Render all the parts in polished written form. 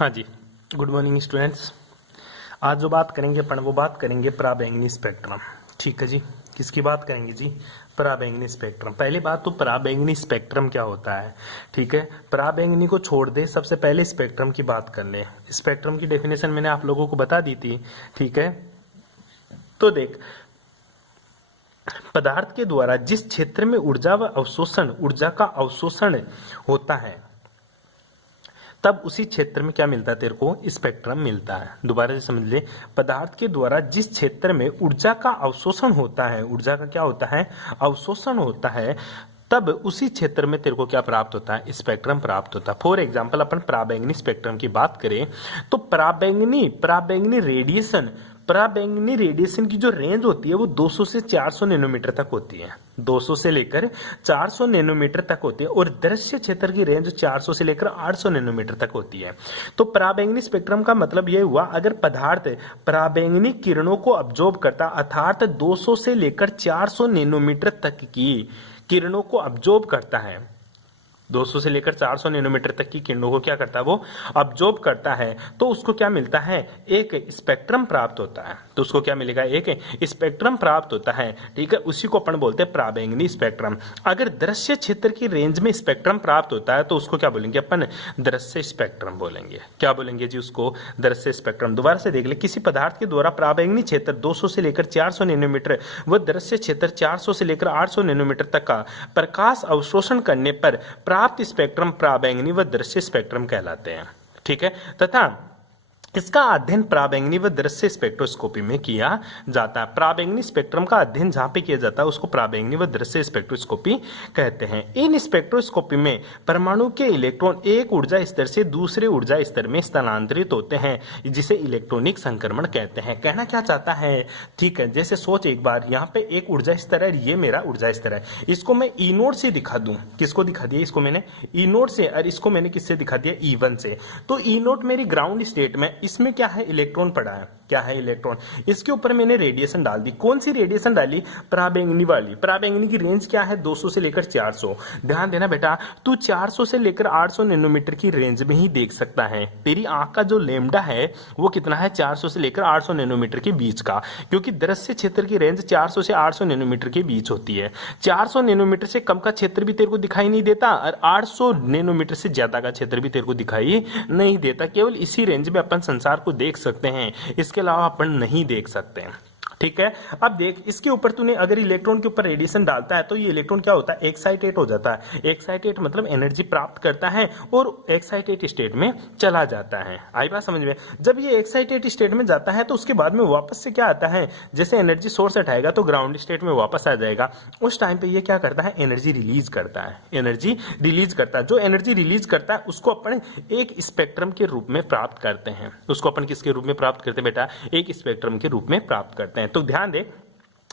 हाँ जी, good morning students. आज जो बात करेंगे अपन वो बात करेंगे पराबैंगनी स्पेक्ट्रम। ठीक है जी, किसकी बात करेंगे जी? पराबैंगनी स्पेक्ट्रम। पहली बात तो पराबैंगनी स्पेक्ट्रम क्या होता है, ठीक है। पराबैंगनी को छोड़ दे, सबसे पहले स्पेक्ट्रम की बात कर ले। स्पेक्ट्रम की डेफिनेशन मैंने आप लोगों को बता दी थी, ठीक है। तो देख, पदार्थ के द्वारा जिस क्षेत्र में ऊर्जा का अवशोषण होता है, तब उसी क्षेत्र में क्या मिलता है तेरे को? स्पेक्ट्रम मिलता है। दोबारा से समझ ले, पदार्थ के द्वारा जिस क्षेत्र में ऊर्जा का अवशोषण होता है, ऊर्जा का क्या होता है? अवशोषण होता है, तब उसी क्षेत्र में तेरे को क्या प्राप्त होता है? स्पेक्ट्रम प्राप्त होता है। फॉर एग्जाम्पल अपन पराबैंगनी स्पेक्ट्रम की बात करें तो पराबैंगनी रेडिएशन की जो रेंज होती है वो 200 से 400 नैनोमीटर तक होती है। 200 से लेकर 400 नैनोमीटर तक होती है, और दृश्य क्षेत्र की रेंज 400 से लेकर 800 नैनोमीटर तक होती है। तो पराबैंगनी स्पेक्ट्रम का मतलब यह हुआ, अगर पदार्थ पराबैंगनी किरणों को अब्जॉर्ब करता, अर्थात 200 से लेकर 400 नैनोमीटर तक की किरणों को अब्जॉर्ब करता है, 200 से लेकर 400 नैनोमीटर तक की किरणों को क्या करता है? वो अब्जॉर्ब करता है। तो उसको क्या मिलता है? एक स्पेक्ट्रम प्राप्त होता है। तो उसको क्या मिलेगा? एक स्पेक्ट्रम प्राप्त होता है, ठीक है। उसी को अपन बोलते हैं पराबैंगनी स्पेक्ट्रम। अगर दृश्य क्षेत्र की रेंज में स्पेक्ट्रम प्राप्त होता है तो उसको क्या बोलेंगे अपन? दृश्य स्पेक्ट्रम बोलेंगे। क्या बोलेंगे जी उसको? दृश्य स्पेक्ट्रम। दोबारा से देख ले, किसी पदार्थ के द्वारा पराबैंगनी क्षेत्र 200 से लेकर 400 नैनोमीटर व दृश्य क्षेत्र 400 से लेकर 800 नैनोमीटर तक का प्रकाश अवशोषण करने पर प्राप्त स्पेक्ट्रम पराबैंगनी व दृश्य स्पेक्ट्रम कहलाते हैं, ठीक है। तथा इसका अध्ययन पराबैंगनी व दृश्य स्पेक्ट्रोस्कोपी में किया जाता है। पराबैंगनी स्पेक्ट्रम का अध्ययन जहां पे किया जाता है उसको पराबैंगनी व दृश्य स्पेक्ट्रोस्कोपी कहते हैं। इन स्पेक्ट्रोस्कोपी में परमाणु के इलेक्ट्रॉन एक ऊर्जा स्तर से दूसरे ऊर्जा स्तर में स्थानांतरित होते हैं, जिसे इलेक्ट्रॉनिक संक्रमण कहते हैं। कहना क्या चाहता है, ठीक है। जैसे सोच एक बार, यहाँ पे एक ऊर्जा स्तर है, ये मेरा ऊर्जा स्तर है, इसको मैं ई नोट से दिखा दूं। किसको दिखा दिया? इसको मैंने ई नोट से, और इसको मैंने किससे दिखा दिया? E1 से। तो ई नोट मेरी ग्राउंड स्टेट में, इसमें क्या है? इलेक्ट्रॉन पड़ा है। क्या है? इलेक्ट्रॉन। इसके ऊपर मैंने रेडिएशन डाल दी। कौन सी रेडिएशन डाली? पराबैंगनी वाली। पराबैंगनी की रेंज क्या है? 200 से लेकर 400। ध्यान देना बेटा, तू 400 से लेकर 800 नैनोमीटर की रेंज में ही देख सकता है। तेरी आंख का जो लेमडा है वो कितना है? 400 से लेकर 800 नैनोमीटर के बीच का, क्योंकि दृश्य क्षेत्र की रेंज 400 से 800 नैनोमीटर के बीच होती है। 400 नैनोमीटर से कम का क्षेत्र भी तेरे को दिखाई नहीं देता, और 800 नैनोमीटर से ज्यादा का क्षेत्र भी तेरे को दिखाई नहीं देता। केवल इसी रेंज में अपन संसार को देख सकते हैं, इसके अलावा अपन नहीं देख सकते हैं, ठीक है। अब देख, इसके ऊपर तूने अगर इलेक्ट्रॉन के ऊपर रेडिएशन डालता है तो ये इलेक्ट्रॉन क्या होता है? एक्साइटेड हो जाता है। एक्साइटेड मतलब एनर्जी प्राप्त करता है और एक्साइटेड स्टेट में चला जाता है। आई बात समझ में? जब ये एक्साइटेड स्टेट में जाता है तो उसके बाद में वापस से क्या आता है? जैसे एनर्जी सोर्स हटाएगा तो ग्राउंड स्टेट में वापस आ जाएगा। उस टाइम पे ये क्या करता है? एनर्जी रिलीज करता है। एनर्जी रिलीज करता है। जो एनर्जी रिलीज करता है उसको अपन एक स्पेक्ट्रम के रूप में प्राप्त करते हैं। उसको अपन किसके रूप में प्राप्त करते हैं बेटा? एक स्पेक्ट्रम के रूप में प्राप्त करते हैं। तो ध्यान दे,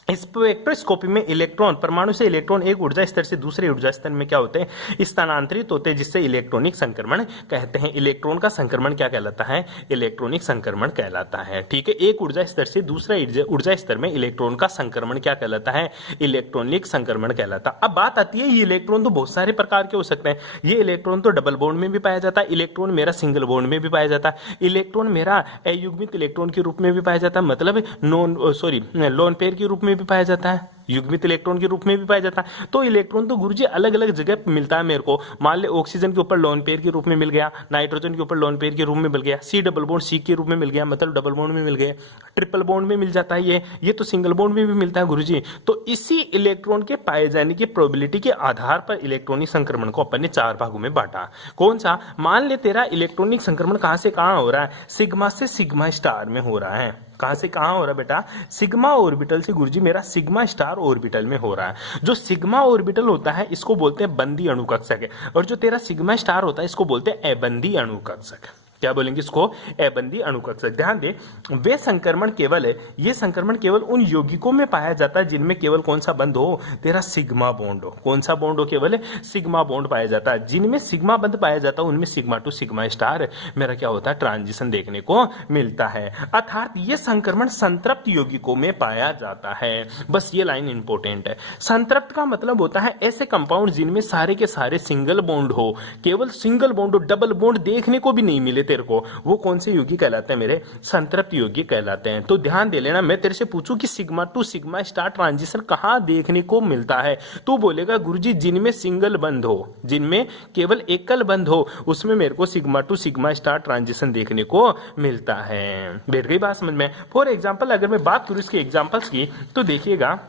स्पेक्ट्रोस्कोपी में इलेक्ट्रॉन, परमाणु से इलेक्ट्रॉन एक ऊर्जा स्तर से दूसरे ऊर्जा स्तर में क्या होते हैं? स्थानांतरित होते हैं, जिससे इलेक्ट्रॉनिक संक्रमण कहते हैं। इलेक्ट्रॉन का संक्रमण क्या कहलाता है? इलेक्ट्रॉनिक संक्रमण कहलाता है, ठीक है। एक ऊर्जा स्तर से दूसरा ऊर्जा स्तर में इलेक्ट्रॉन का संक्रमण क्या कहलाता है? इलेक्ट्रॉनिक संक्रमण कहलाता है। अब बात आती है, ये इलेक्ट्रॉन तो बहुत सारे प्रकार के हो सकते हैं। ये इलेक्ट्रॉन तो डबल बॉन्ड में भी पाया जाता है, इलेक्ट्रॉन मेरा सिंगल बॉन्ड में भी पाया जाता है, इलेक्ट्रॉन मेरा अयुग्मित इलेक्ट्रॉन के रूप में भी पाया जाता है, मतलब लोन पेयर के रूप में भी पाया जाता है, युग्मित इलेक्ट्रॉन के रूप में भी पाया जाता है। तो इलेक्ट्रॉन तो गुरुजी अलग अलग जगह मिलता है मेरे को। मान ले ऑक्सीजन के ऊपर लोन पेयर के रूप में मिल गया, नाइट्रोजन के ऊपर लोन पेयर के रूप में मिल गया, सी डबल बॉन्ड सी के रूप में मिल गया, मतलब डबल बॉन्ड में मिल गया, ट्रिपल बॉन्ड में मिल जाता है। ये तो सिंगल बॉन्ड में भी मिलता है गुरुजी। तो इसी इलेक्ट्रॉन के पाए जाने की प्रोबेबिलिटी के आधार पर इलेक्ट्रॉनिक संक्रमण को अपन ने 4 भागों में बांटा। कौन सा? मान ले तेरा इलेक्ट्रॉनिक संक्रमण कहां से कहां हो रहा है? सिग्मा से सिग्मा स्टार में हो रहा है। कहां से कहां हो रहा है बेटा? सिग्मा ऑर्बिटल से गुरुजी मेरा सिग्मा स्टार ऑर्बिटल में हो रहा है। जो सिग्मा ऑर्बिटल होता है इसको बोलते हैं बंदी अणुकक्षक, और जो तेरा सिग्मा स्टार होता है इसको बोलते हैं अबंदी अणुकक्षक। क्या बोलेंगे इसको? अबंदी अणुकक्षक। ध्यान दे, ये संक्रमण केवल उन यौगिकों में पाया जाता है जिनमें केवल कौन सा बंध हो? तेरा सिग्मा बॉन्ड हो। कौन सा बॉन्ड हो? केवल सिग्मा बॉन्ड पाया जाता है। जिनमें सिग्मा बंध पाया जाता है उनमें सिग्मा टू सिग्मा स्टार मेरा क्या होता है? ट्रांजिशन देखने को मिलता है। अर्थात ये संक्रमण संतृप्त यौगिकों में पाया जाता है। बस ये लाइन इंपॉर्टेंट है। संतृप्त का मतलब होता है ऐसे कंपाउंड जिनमें सारे के सारे सिंगल बॉन्ड हो, केवल सिंगल बॉन्ड हो, डबल बॉन्ड देखने को भी नहीं मिले, तेरे को, वो कौन से यौगिक कहलाते हैं मेरे? संतृप्त यौगिक कहलाते हैं। तो ध्यान दे लेना, मैं तेरे से पूछूं कि sigma to sigma star transition कहां देखने को मिलता है, तो बोलेगा गुरुजी जिनमें सिंगल बंध हो, जिनमें केवल एकल बंध हो, उसमें मेरे को sigma to sigma star transition देखने को मिलता है। बैठ गई बात समझ में? फॉर एग्जाम्पल अगर मैं बात करूं इसके एग्जाम्पल्स की, तो देखिएगा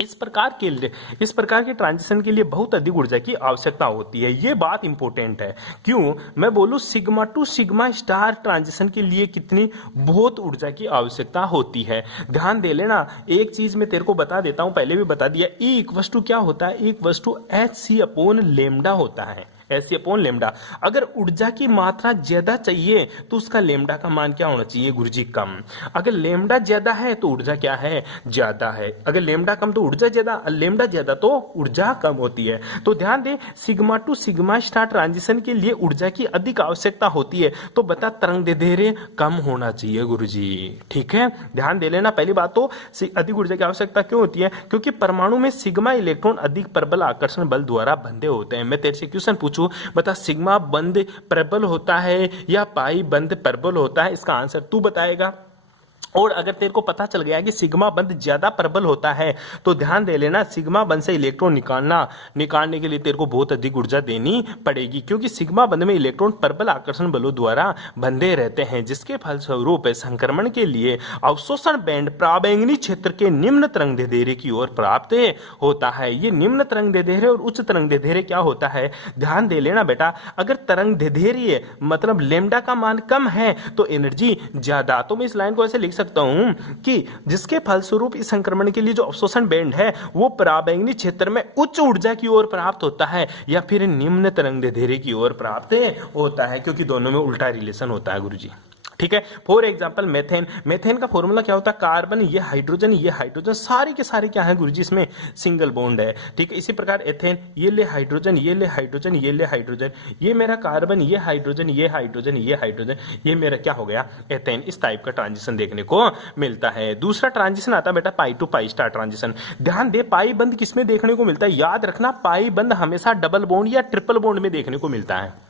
इस प्रकार के ट्रांजिशन के लिए बहुत अधिक ऊर्जा की आवश्यकता होती है। ये बात इंपॉर्टेंट है। क्यों मैं बोलूं sigma to sigma star transition के लिए कितनी बहुत ऊर्जा की आवश्यकता होती है। ध्यान दे लेना, एक चीज मैं तेरे को बता देता हूं, पहले भी बता दिया, E इक्वस टू क्या होता है? E equals to HC upon lambda होता है, HC अपॉन लेमडा। अगर ऊर्जा की मात्रा ज्यादा चाहिए तो उसका लेमडा का मान क्या होना चाहिए गुरुजी? कम। अगर लेमडा ज्यादा है तो ऊर्जा क्या है? ज्यादा है। अगर लेमडा कम तो ऊर्जा ज्यादा, लेमडा ज्यादा तो ऊर्जा कम होती है। तो ध्यान दे, sigma to sigma star transition के लिए ऊर्जा की अधिक आवश्यकता होती है, तो बता तरंग दैर्ध्य कम होना चाहिए गुरुजी। ठीक है, ध्यान दे लेना। पहली बात तो अधिक ऊर्जा की आवश्यकता क्यों होती है? क्योंकि परमाणु में सिग्मा इलेक्ट्रॉन अधिक प्रबल आकर्षण बल द्वारा बंधे होते हैं। मैं तेरे से क्वेश्चन पूछूं, बता सिग्मा बंध प्रबल होता है या पाई बंध प्रबल होता है? इसका आंसर तू बताएगा। और अगर तेरे को पता चल गया कि सिग्मा बंध ज्यादा प्रबल होता है, तो ध्यान दे लेना सिग्मा बंध से इलेक्ट्रॉन निकालने के लिए तेरे को बहुत अधिक ऊर्जा देनी पड़ेगी, क्योंकि सिग्मा बंध में इलेक्ट्रॉन प्रबल आकर्षण बलों द्वारा बंधे रहते हैं, जिसके फलस्वरूप संक्रमण के लिए अवशोषण बैंड पराबैंगनी क्षेत्र के निम्न तरंग दैर्ध्य की ओर प्राप्त होता है। ये निम्न तरंग दैर्ध्य और उच्च तरंग दैर्ध्य क्या होता है? ध्यान दे लेना बेटा, अगर तरंग दैर्ध्य मतलब लेमडा का मान कम है तो एनर्जी ज्यादा। तो मैं इस लाइन को ऐसे लिख सकता हूं कि जिसके फलस्वरूप इस संक्रमण के लिए जो अवशोषण बैंड है वो पराबैंगनी क्षेत्र में उच्च ऊर्जा की ओर प्राप्त होता है या फिर निम्न तरंग दैर्ध्य की ओर प्राप्त होता है, क्योंकि दोनों में उल्टा रिलेशन होता है गुरुजी। ठीक है, फॉर एग्जाम्पल मेथेन का फॉर्मूला क्या होता है? कार्बन, ये हाइड्रोजन सारे के सारे क्या है गुरुजी? इसमें सिंगल बॉन्ड है। ठीक है, इसी प्रकार एथेन, ये ले हाइड्रोजन, ये ले हाइड्रोजन, ये ले हाइड्रोजन, ये मेरा कार्बन, ये हाइड्रोजन, ये हाइड्रोजन, ये हाइड्रोजन, ये मेरा क्या हो गया? एथेन। इस टाइप का ट्रांजिशन देखने को मिलता है। दूसरा ट्रांजिशन आता है बेटा पाई टू पाई स्टार ट्रांजिशन। ध्यान दे, पाई बंध किसमें देखने को मिलता है? याद रखना, पाई बंध हमेशा डबल बॉन्ड या ट्रिपल बॉन्ड में देखने को मिलता है।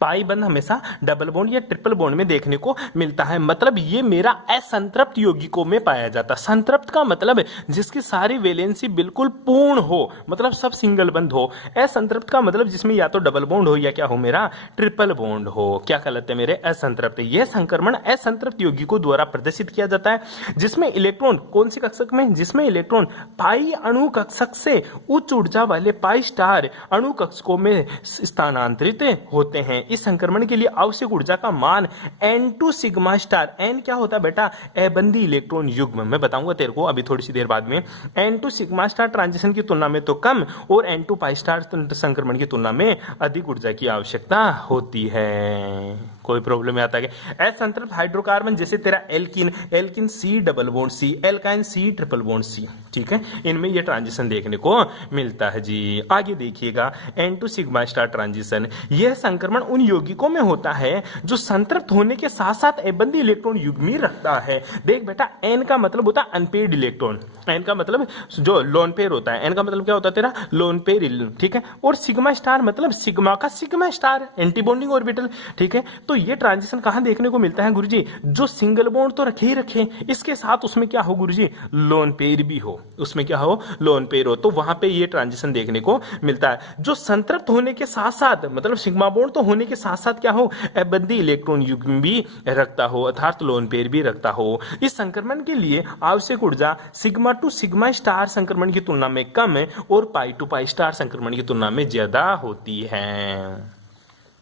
पाई बंध हमेशा डबल बॉन्ड या ट्रिपल बॉन्ड में देखने को मिलता है। मतलब ये मेरा असंतृप्त यौगिकों में पाया जाता है। संतृप्त का मतलब जिसकी सारी वैलेंसी बिल्कुल पूर्ण हो, मतलब सब सिंगल बंध हो। असंतृप्त का मतलब जिसमें या तो डबल बॉन्ड हो या क्या हो मेरा? ट्रिपल बॉन्ड हो। क्या कहलाते हैं मेरे? असंतृप्त। यह संक्रमण असंतृप्त यौगिकों द्वारा प्रदर्शित किया जाता है, जिसमें इलेक्ट्रॉन कौन सी कक्षक में? जिसमें इलेक्ट्रॉन पाई अणु कक्षक से उच्च ऊर्जा वाले पाई स्टार अणु कक्षकों में स्थानांतरित होते हैं। इस संक्रमण के लिए आवश्यक ऊर्जा का मान N2 सिग्मा स्टार, N क्या होता है बेटा? अबंधी इलेक्ट्रॉन युग्म। मैं बताऊंगा तेरे को अभी थोड़ी सी देर बाद में। N2 सिग्मा स्टार ट्रांजिशन की तुलना में तो कम और N2 पाई स्टार संक्रमण की तुलना में अधिक ऊर्जा की आवश्यकता होती है। कोई प्रॉब्लम आता है? असंतृप्त हाइड्रोकार्बन जैसे तेरा alkene C double bond C, alkyne C triple bond C, ठीक है, इनमें ये ट्रांजिशन देखने को मिलता है जी। आगे देखिएगा N2 सिग्मा स्टार ट्रांजिशन। यह संक्रमण उन यौगिकों में होता है जो संतृप्त होने के साथ साथ अबंधी इलेक्ट्रॉन युग्मी रखता है। देख बेटा, N का मतलब होता है अनपेयर्ड इलेक्ट्रॉन, N का मतलब जो लोन पेयर होता है, N का मतलब क्या होता है तेरा? लोन पेयर, ठीक है। और सिग्मा स्टार मतलब सिग्मा का sigma star, anti bonding orbital, ठीक है। तो ये ट्रांजिशन कहां देखने को मिलता है गुरुजी? जो सिंगल बॉन्ड तो रखे ही रखे, इसके साथ उसमें क्या हो गुरुजी? लोन पेयर भी हो, उसमें क्या हो? लोन पेयर हो, तो वहां पे ये ट्रांजिशन देखने को मिलता है। जो संतृप्त होने के साथ साथ मतलब सिग्मा बॉन्ड तो होने के साथ साथ क्या हो? अबंधी इलेक्ट्रॉन युग्म भी रखता हो, अर्थात लोन पेयर भी रखता हो। इस संक्रमण के लिए आवश्यक ऊर्जा सिग्मा टू सिग्मा स्टार संक्रमण की तुलना में कम है और पाई टू पाई स्टार संक्रमण की तुलना में ज्यादा होती है।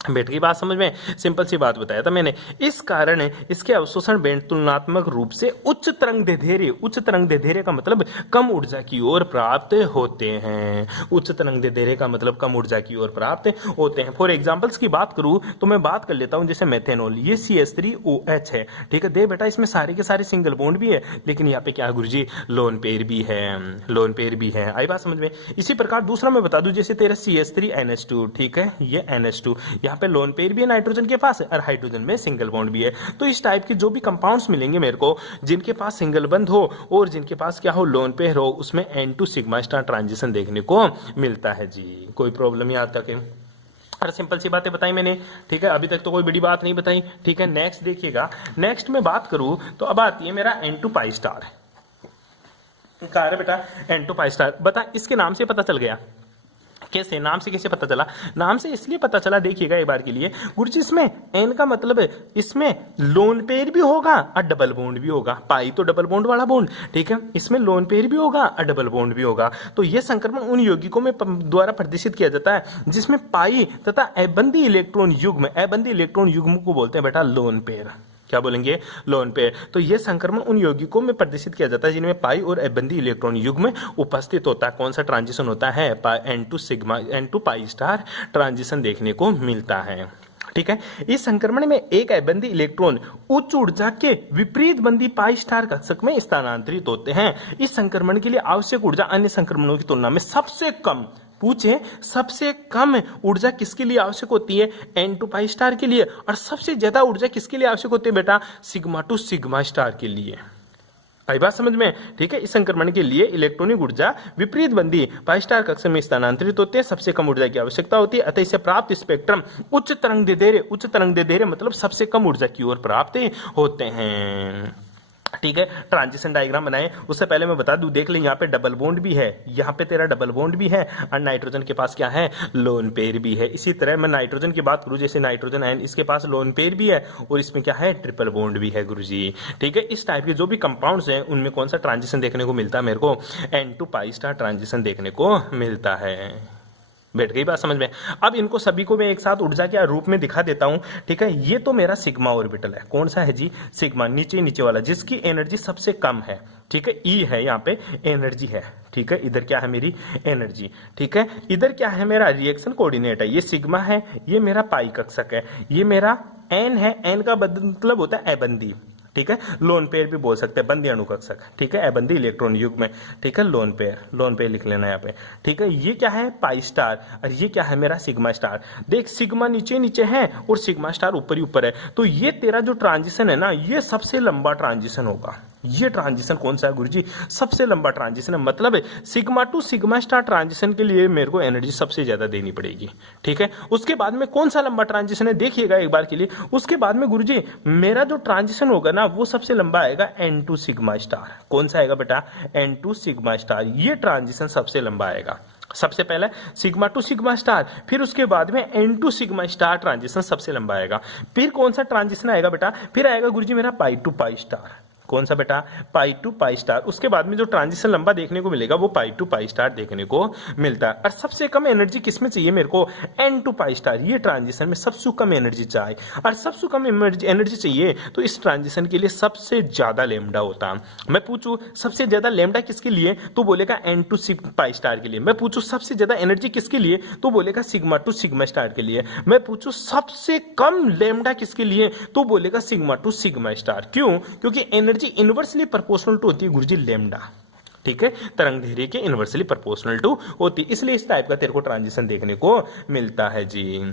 बैठ गई बात समझ में? सिंपल सी बात बताया था मैंने। इस कारण इसके अवशोषण बैंड तुलनात्मक रूप से उच्च तरंग दैर्ध्य का मतलब कम ऊर्जा की ओर प्राप्त होते हैं। उच्च तरंग दैर्ध्य का मतलब कम ऊर्जा की ओर प्राप्त होते हैं। फॉर एग्जांपल्स की बात करूं तो मैं बात कर लेता हूं, जैसे मेथेनॉल, ये CH3OH है, ठीक है। दे बेटा, इसमें सारे के सारे सिंगल बॉन्ड भी है, लेकिन यहाँ पे क्या है गुरुजी? लोन पेयर भी है, लोन पेयर भी है। आई बात समझ में? इसी प्रकार दूसरा मैं बता दूं, जैसे तेरा CH3NH2, ठीक है, ये NH2, यहाँ पे लोन पेयर भी है नाइट्रोजन के पास और हाइड्रोजन में सिंगल बॉन्ड भी है। तो इस टाइप के जो भी कंपाउंड्स मिलेंगे मेरे को, जिनके पास सिंगल बंध हो और जिनके पास क्या हो? लोन पेयर हो, उसमें N2 सिग्मा स्टार ट्रांजिशन देखने को मिलता है जी। कोई प्रॉब्लम यहाँ तक है? और सिंपल सी बातें बताई मैंने, ठीक है, अभी तक तो कोई बड़ी बात नहीं बताई, ठीक है। नेक्स्ट देखिएगा, नेक्स्ट में बात करूं तो अब आती है मेरा N2 पाई स्टार। कहा है बेटा N2 पाई स्टार, बता इसके नाम से पता चल गया कैसे, नाम से कैसे पता चला, नाम से इसलिए पता चला, देखिएगा एक बार के लिए गुरुजी, इसमें एन का मतलब है इसमें लोन पेयर भी होगा और डबल बॉन्ड भी होगा। पाई तो डबल बॉन्ड वाला बॉन्ड, ठीक है, इसमें लोन पेयर भी होगा और डबल बॉन्ड भी होगा। तो यह संक्रमण उन यौगिकों में द्वारा प्रदर्शित किया जाता है जिसमें पाई तथा अबंधी इलेक्ट्रॉन युग्म, अबंधी इलेक्ट्रॉन युग्म को बोलते हैं बेटा लोन पेयर। क्या बोलेंगे, लोन पेयर। तो यह संक्रमण उन यौगिकों में प्रदर्शित किया जाता है जिनमें पाई और अबंधी इलेक्ट्रॉन युग्म उपस्थित होता है। कौन सा ट्रांजिशन होता है, N2 sigma N2 pi star transition देखने को मिलता है, ठीक है। इस संक्रमण में एक अबंधी इलेक्ट्रॉन उच्च ऊर्जा के विपरीत बंधी पाई स्टार कक्षक में स्थानांतरित होते हैं। इस संक्रमण के लिए आवश्यक ऊर्जा अन्य संक्रमणों की तुलना में सबसे कम, पूछे सबसे कम ऊर्जा किसके लिए आवश्यक होती है, N2 पाई स्टार के लिए, और सबसे ज्यादा ऊर्जा किसके लिए आवश्यक होती है बेटा, सिग्मा टू सिग्मा स्टार के लिए। आई बात समझ में, ठीक है। इस संक्रमण के लिए इलेक्ट्रॉनिक ऊर्जा विपरीत बंधी पाई स्टार कक्ष में स्थानांतरित होते हैं, सबसे कम ऊर्जा की आवश्यकता होती है, अतः इसे प्राप्त स्पेक्ट्रम उच्च तरंग दैर्ध्य मतलब सबसे कम ऊर्जा की ओर प्राप्त होते हैं, ठीक है। ट्रांजिशन डायग्राम बनाए उससे पहले मैं बता दूं, देख ले यहाँ पे डबल बॉन्ड भी है, यहाँ पे तेरा डबल बॉन्ड भी है, और नाइट्रोजन के पास क्या है, लोन पेयर भी है। इसी तरह मैं नाइट्रोजन की बात करूं, जैसे नाइट्रोजन आयन, इसके पास लोन पेयर भी है और इसमें क्या है, ट्रिपल बॉन्ड भी है गुरुजी, ठीक है। इस टाइप के जो भी कंपाउंड्स हैं उनमें कौन सा ट्रांजिशन देखने को मिलता है मेरे को, N2 पाई स्टार ट्रांजिशन देखने को मिलता है। बैठ गई बात समझ में। अब इनको सभी को मैं एक साथ ऊर्जा के रूप में दिखा देता हूं, ठीक है। ये तो मेरा सिग्मा ऑर्बिटल है, कौन सा है जी, सिग्मा, नीचे वाला जिसकी एनर्जी सबसे कम है, ठीक है। ई है यहाँ पे एनर्जी है, ठीक है। इधर क्या है मेरी एनर्जी, ठीक है। इधर क्या है मेरा रिएक्शन कोऑर्डिनेट है, ये सिग्मा है, ये मेरा पाई कक्षक है, ये मेरा एन है, एन का मतलब होता है अबंधी, ठीक है। लोन पेयर भी बोल सकते हैं, बंधी अणुकक्षक, ठीक है, अबंधी इलेक्ट्रॉन युग्म में, ठीक है। लोन पेयर लिख लेना यहाँ पे, ठीक है। ये क्या है, पाई स्टार, और ये क्या है मेरा सिग्मा स्टार। देख सिग्मा नीचे है और सिग्मा स्टार ऊपर ही ऊपर है, तो ये तेरा जो ट्रांजिशन है ना, ये सबसे लंबा ट्रांजिशन होगा। ये ट्रांजिशन कौन सा है गुरुजी, सबसे लंबा ट्रांजिशन है, मतलब sigma to sigma star transition के लिए मेरे को एनर्जी सबसे ज्यादा देनी पड़ेगी, ठीक है। उसके बाद में कौन सा लंबा ट्रांजिशन है, देखिएगा एक बार के लिए। उसके बाद में गुरुजी मेरा जो ट्रांजिशन होगा ना, वो सबसे लंबा आएगा N2 सिग्मा स्टार। कौन सा आएगा बेटा, N2 सिग्मा स्टार। ये ट्रांजिशन सबसे लंबा आएगा। सबसे पहले सिग्मा टू सिग्मा स्टार, फिर उसके बाद में N2 सिग्मा स्टार ट्रांजिशन सबसे लंबा आएगा। फिर कौन सा ट्रांजिशन आएगा बेटा, फिर आएगा गुरुजी मेरा पाई टू पाई स्टार। कौन सा बेटा, पाई टू पाई स्टार। उसके बाद में जो ट्रांजिशन लंबा देखने को मिलेगा वो पाई टू पाई स्टार देखने को मिलता है। और सबसे कम एनर्जी किसमें चाहिए मेरे को, N2 पाई स्टार। ये ट्रांजिशन में सबसे कम एनर्जी चाहिए, और सबसे कम एनर्जी चाहिए तो इस ट्रांजिशन के लिए सबसे ज्यादा लेमडा होता है। मैं पूछूं सबसे ज्यादा लेमडा किसके लिए, तो बोलेगा N2 पाई स्टार के लिए। मैं पूछूं सबसे ज्यादा एनर्जी किसके लिए, तो बोलेगा सिग्मा टू सिग्मा स्टार के लिए। मैं पूछूं सबसे कम लेमडा किसके लिए, तो बोलेगा सिग्मा टू सिग्मा स्टार। क्यों, क्योंकि एनर्जी इनवर्सली प्रोपोर्शनल टू होती है गुरुजी लेमडा, ठीक है। तरंग दैर्ध्य के इनवर्सली प्रोपोर्शनल टू होती है, इसलिए इस टाइप का तेरे को ट्रांजिशन देखने को मिलता है जी।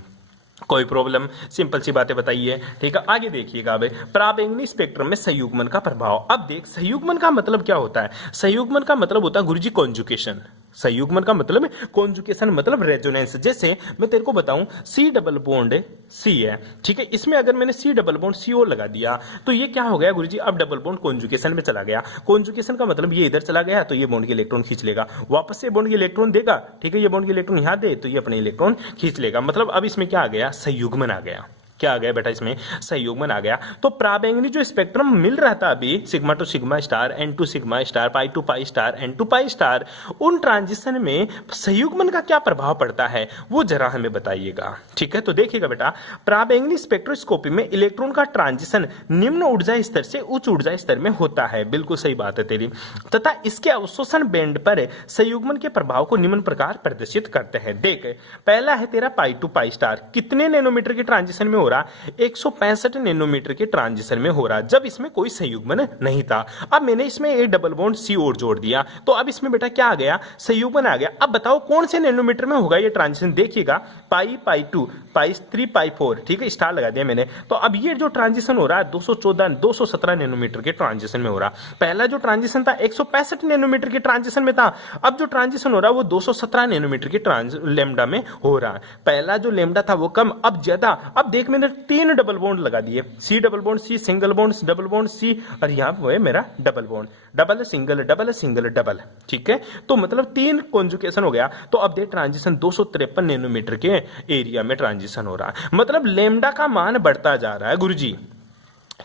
कोई प्रॉब्लम, सिंपल सी बातें बताइए, ठीक है। आगे देखिएगा भाई, पराबैंगनी स्पेक्ट्रम में संयुग्मन का प्रभाव। अब देख संयुग्मन का मतलब क्या होता है, संयुग्मन का मतलब होता है गुरुजी कॉन्जुकेशन। संयुग्मन का मतलब कॉन्जुकेशन मतलब रेजोनेंस। जैसे मैं तेरे को बताऊं C डबल बॉन्ड C है, ठीक है। इसमें अगर मैंने C डबल बॉन्ड CO लगा दिया तो ये क्या हो गया गुरुजी, अब डबल बॉन्ड कॉन्जुकेशन में चला गया। कॉन्जुकेशन का मतलब ये इधर चला गया तो ये बॉन्ड के इलेक्ट्रॉन खींच लेगा, वापस से बॉन्ड के इलेक्ट्रॉन देगा, ठीक है। ये बॉन्ड के इलेक्ट्रॉन यहां दे तो ये अपने इलेक्ट्रॉन खींच लेगा, मतलब अब इसमें क्या आ गया, संयुग्मन आ गया। क्या आ गया बेटा, इसमें संयुग्मन आ गया। तो पराबैंगनी जो स्पेक्ट्रम मिल रहा था अभी, sigma to sigma star, N2 sigma star, pi to pi star, N2 pi star, उन ट्रांजिशन में संयुग्मन का क्या प्रभाव पड़ता है वो जरा हमें बताइएगा, ठीक है। तो देखिएगा बेटा, पराबैंगनी स्पेक्ट्रोस्कोपी में इलेक्ट्रॉन का ट्रांजिशन निम्न ऊर्जा स्तर से उच्च ऊर्जा स्तर में होता है, बिल्कुल सही बात है तेरी, तथा इसके अवशोषण बैंड पर संयुग्मन के प्रभाव को निम्न प्रकार प्रदर्शित करते हैं। देख, पहला है तेरा पाई टू पाई स्टार, कितने नैनोमीटर के ट्रांजिशन में हो रहा, 165 नैनोमीटर के ट्रांजिशन में हो रहा, जब इसमें कोई संयुग्मन नहीं था। अब मैंने इसमें एक डबल बॉन्ड सी और जोड़ दिया, तो अब इसमें बेटा क्या आ गया, संयुग्मन आ गया। अब बताओ कौन से नैनोमीटर में होगा ये ट्रांजिशन, देखिएगा पाई, पाई 2, पाई 3, पाई 4, ठीक है, स्टार लगा दिया मैंने। तो अब ये जो ट्रांजिशन हो रहा है 217 नैनोमीटर के ट्रांजिशन में हो रहा। पहला जो ट्रांजिशन था 165 नैनोमीटर के ट्रांजिशन में था, अब जो ट्रांजिशन हो रहा है वो 217 नैनोमीटर के लेमडा में हो रहा है। पहला जो लेमडा था वो कम, अब ज्यादा। अब देख मैंने 3 डबल बॉन्ड लगा दिए, C double bond C, single bond double bond C, और यहां वो है मेरा double bond, double single double single double, ठीक है। तो मतलब 3 कॉन्जुगेशन हो गया। तो अब देख ट्रांजिशन 253 नैनोमीटर के एरिया में ट्रांजिशन हो रहा है, मतलब लेमडा का मान बढ़ता जा रहा है गुरुजी।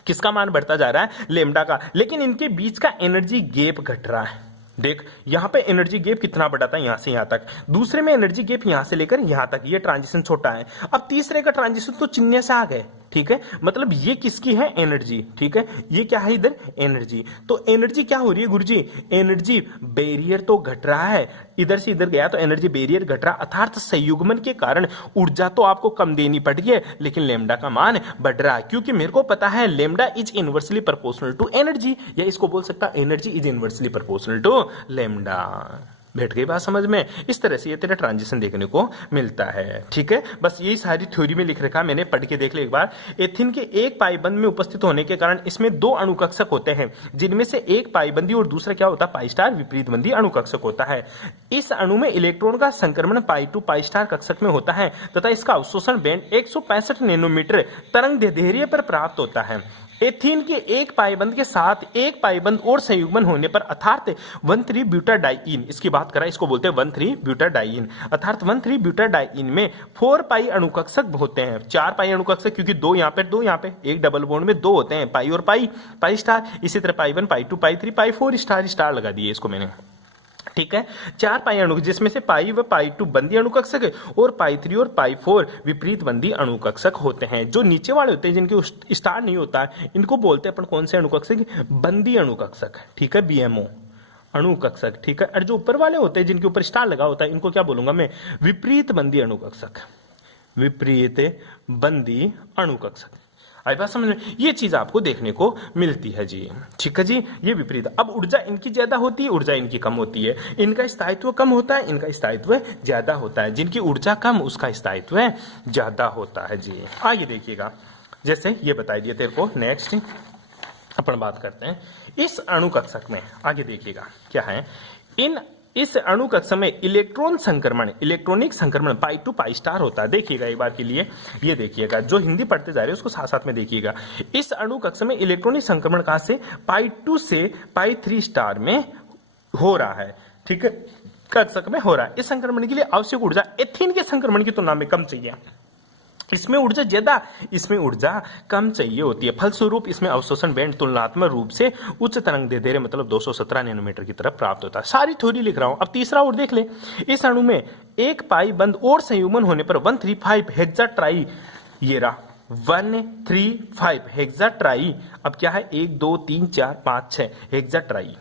किसका मान बढ़ता जा रहा है, लेमडा का, लेकिन इनके बीच का एनर्जी गैप घट रहा है। देख यहां पे एनर्जी गैप कितना बढ़ा था, यहां से यहां तक, दूसरे में एनर्जी गैप यहां से लेकर यहां तक, ये ट्रांजिशन छोटा है। अब तीसरे का ट्रांजिशन तो चिन्ह से आ गए, ठीक है, मतलब ये किसकी है, एनर्जी, ठीक है, ये क्या है इधर, एनर्जी। तो एनर्जी क्या हो रही है गुरुजी, एनर्जी बैरियर तो घट रहा है, इधर से इधर गया तो एनर्जी बैरियर घट रहा, अर्थात संयुग्मन के कारण ऊर्जा तो आपको कम देनी पड़ रही है, लेकिन लेमडा का मान बढ़ रहा है, क्योंकि मेरे को पता है lambda is inversely proportional to energy, या इसको बोल सकता energy is inversely proportional to lambda. बैठ गई बात समझ में, इस तरह से ये तेरा ट्रांजिशन देखने को मिलता है, ठीक है। बस यही सारी थ्योरी में लिख रखा, मैंने पढ़ के देख ले एक बार। एथिन के एक पाईबंद में उपस्थित होने के कारण इसमें 2 अणुकक्षक होते हैं, जिनमें से एक पाईबंदी और दूसरा क्या होता है, पाई स्टार विपरीत बंदी अणुकक्षक होता है। इस अणु में इलेक्ट्रॉन का संक्रमण पाई टू पाई स्टार कक्षक में होता है तथा इसका अवशोषण बैंड 165 नैनोमीटर तरंग दैर्ध्य पर प्राप्त होता है। एथीन के एक पाईबंद के साथ एक पाईबंद और संयुग्मन होने पर अर्थात 1,3 ब्यूटाडाइइन, इसकी बात करा, इसको बोलते हैं 1,3 ब्यूटाडाइइन, अर्थात 1,3 ब्यूटाडाइइन में 4 पाई अणुकक्षक होते हैं, 4 पाई अणुकक्षक, क्योंकि 2 यहाँ पे 2 यहाँ पे, एक डबल बॉन्ड में 2 होते हैं, पाई और पाई, पाई स्टार, इसी तरह पाई 1, पाई 2, पाई 3, पाई 4, स्टार स्टार लगा दिए इसको मैंने, ठीक है। 4 पाई अणु, जिसमें से पाई व पाई 2 बंदी अणुकक्षक और पाई 3 और पाई 4 विपरीत बंदी अणुकक्षक होते हैं। जो नीचे वाले होते हैं जिनके स्टार नहीं होता है, इनको बोलते हैं अपन कौन से अणुकक्षक, बंदी अणुकक्षक, ठीक है, बीएमओ अणुकक्षक, ठीक है। और जो ऊपर वाले होते हैं जिनके ऊपर स्टार लगा होता है, इनको क्या बोलूंगा मैं, विपरीत बंदी अणुकक्षक, विपरीत बंदी अणुकक्षक। आई बात समझ में, ये चीज आपको देखने को मिलती है जी, ठीक है जी। ये विपरीत, अब ऊर्जा इनकी ज्यादा होती है, ऊर्जा इनकी कम होती है, इनका स्थायित्व कम होता है, इनका स्थायित्व ज्यादा होता है, जिनकी ऊर्जा कम उसका स्थायित्व ज्यादा होता है जी। आइए देखिएगा, जैसे ये बताई दिया तेरे को, नेक्स्ट अपन बात करते हैं इस अणुकक्षक में, आगे देखिएगा क्या है, इस अणुकक्षक में इलेक्ट्रॉन संक्रमण, इलेक्ट्रॉनिक संक्रमण पाई टू पाई स्टार होता है। देखिएगा एक बार के लिए, ये देखिएगा, जो हिंदी पढ़ते जा रहे हैं उसको साथ साथ में देखिएगा। इस अणुकक्षक में इलेक्ट्रॉनिक संक्रमण कहां से, पाई 2 से पाई 3 स्टार में हो रहा है, ठीक है, कक्षक में हो रहा है। इस संक्रमण के लिए आवश्यक ऊर्जा एथीन के संक्रमण की तुलना में कम चाहिए, इसमें ऊर्जा ज्यादा, इसमें ऊर्जा कम चाहिए होती है, फलस्वरूप इसमें अवशोषण बैंड तुलनात्मक रूप से उच्च तरंग दैर्ध्य मतलब 217 नैनोमीटर की तरफ प्राप्त होता है। सारी थ्योरी लिख रहा हूं। अब तीसरा और देख ले, इस अणु में एक पाई बंद और संयुग्मन होने पर 135 हेक्सा ट्राई, ये रहा 135 हेक्सा ट्राई, अब क्या है 1 2 3 4 5 6 हेक्सा ट्राई,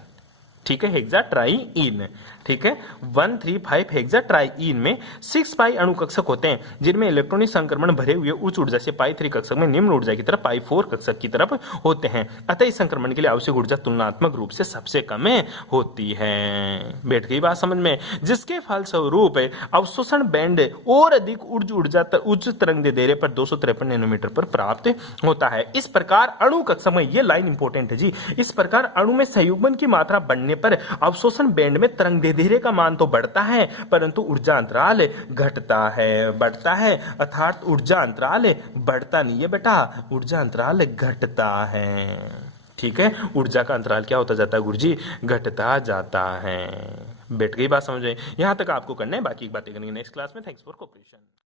ठीक है, हेक्सा ट्राईइन, ठीक है, 135 हेक्सा ट्राईइन में 6 पाई अणुकक्षक होते हैं, जिनमें इलेक्ट्रॉनिक संक्रमण भरे हुए उच्च ऊर्जा से पाई 3 कक्षक में निम्न ऊर्जा की तरफ पाई 4 कक्षक की तरफ होते हैं। अतः इस संक्रमण के लिए आवश्यक ऊर्जा तुलनात्मक रूप से सबसे कम होती है। बैठ गई बात समझ में, जिसके फलस्वरूप अवशोषण बैंड और अधिक उच्च तरंग दैर्ध्य पर 253 नैनोमीटर पर प्राप्त होता है। इस प्रकार अणु कक्षक में, ये लाइन इंपॉर्टेंट है जी, इस प्रकार अणु में संयुग्मन की मात्रा बढ़ने पर अवशोषण बैंड में तरंग दैर्ध्य का मान तो बढ़ता है, परंतु ऊर्जा अंतराल घटता है, बढ़ता है, अर्थात ऊर्जा अंतराल बढ़ता नहीं है बेटा, ऊर्जा अंतराल घटता है, ठीक है। ऊर्जा का अंतराल क्या होता जाता है गुरुजी, घटता जाता है। बैठ गई बात समझ में, यहां तक आपको करना है, बाकी बातें करेंगे नेक्स्ट क्लास में। Thanks for cooperation.